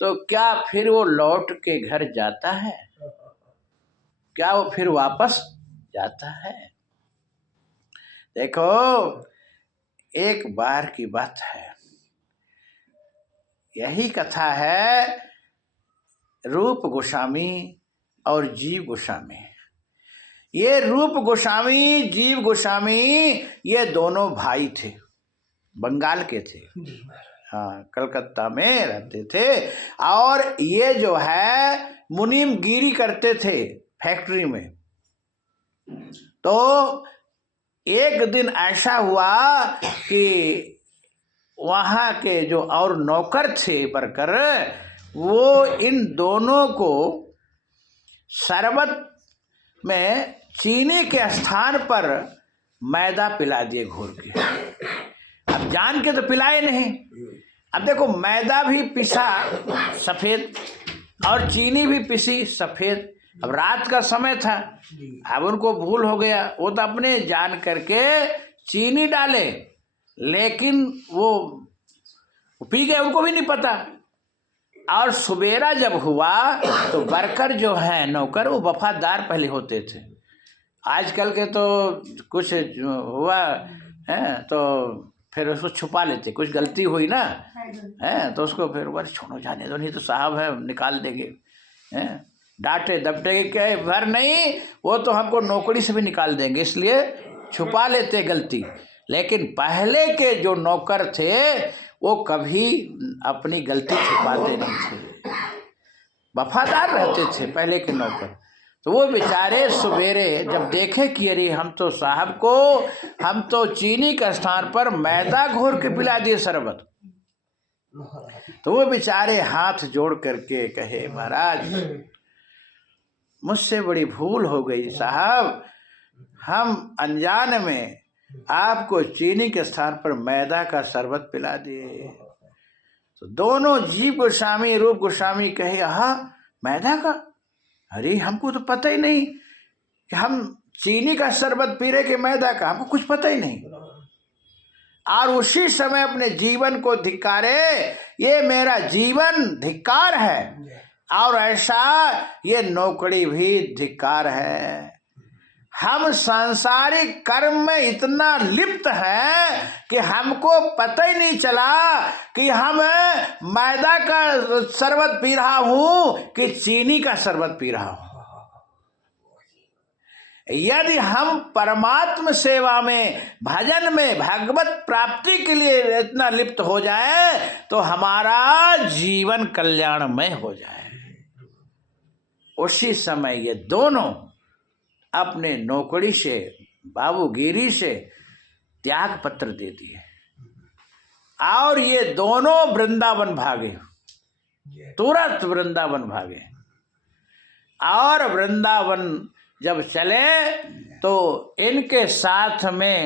तो क्या फिर वो लौट के घर जाता है? क्या वो फिर वापस जाता है? देखो, एक बार की बात है, यही कथा है रूप गोस्वामी और जीव गोस्वामी। ये रूप गोस्वामी, जीव गोस्वामी, ये दोनों भाई थे, बंगाल के थे। हाँ, कलकत्ता में रहते थे। और ये जो है मुनीम गिरी करते थे फैक्ट्री में। तो एक दिन ऐसा हुआ कि वहाँ के जो और नौकर थे वर्कर, वो इन दोनों को शरबत में चीनी के स्थान पर मैदा पिला दिए घोर के। अब जान के तो पिलाए नहीं। अब देखो, मैदा भी पिसा सफेद और चीनी भी पिसी सफेद। अब रात का समय था, अब उनको भूल हो गया, वो तो अपने जान करके चीनी डाले, लेकिन वो पी गए, उनको भी नहीं पता। और सवेरा जब हुआ तो वर्कर जो है नौकर, वो वफादार पहले होते थे। आजकल के तो कुछ हुआ है तो फिर उसको छुपा लेते, कुछ गलती हुई ना है तो उसको फिर बस छोड़ो, जाने दो, नहीं तो साहब है निकाल देंगे, हैं डांटे दबटे के भर नहीं, वो तो हमको नौकरी से भी निकाल देंगे, इसलिए छुपा लेते गलती। लेकिन पहले के जो नौकर थे वो कभी अपनी गलती छुपाते नहीं थे, वफादार रहते थे पहले के नौकर। तो वो बेचारे सवेरे जब देखे कि अरे हम तो साहब को, हम तो चीनी के स्थान पर मैदा घोर के पिला दिए शरबत, तो वो बेचारे हाथ जोड़ करके कहे, महाराज मुझसे बड़ी भूल हो गई साहब, हम अनजान में आपको चीनी के स्थान पर मैदा का शरबत पिला दिए। तो दोनों जीव गोस्वामी, रूप गोस्वामी कहे, हाँ मैदा का, अरे हमको तो पता ही नहीं कि हम चीनी का शरबत पी रहे कि मैदा का, हमको कुछ पता ही नहीं। और उसी समय अपने जीवन को धिक्कारे, ये मेरा जीवन धिक्कार है, और ऐसा ये नौकरी भी धिक्कार है। हम सांसारिक कर्म में इतना लिप्त है कि हमको पता ही नहीं चला कि हम मैदा का शरबत पी रहा हूं कि चीनी का शरबत पी रहा हूं। यदि हम परमात्म सेवा में, भजन में, भगवत प्राप्ति के लिए इतना लिप्त हो जाए तो हमारा जीवन कल्याणमय हो जाए। उसी समय ये दोनों अपने नौकरी से, बाबूगिरी से त्याग पत्र दे दिए और ये दोनों वृंदावन भागे, तुरंत वृंदावन भागे। और वृंदावन जब चले तो इनके साथ में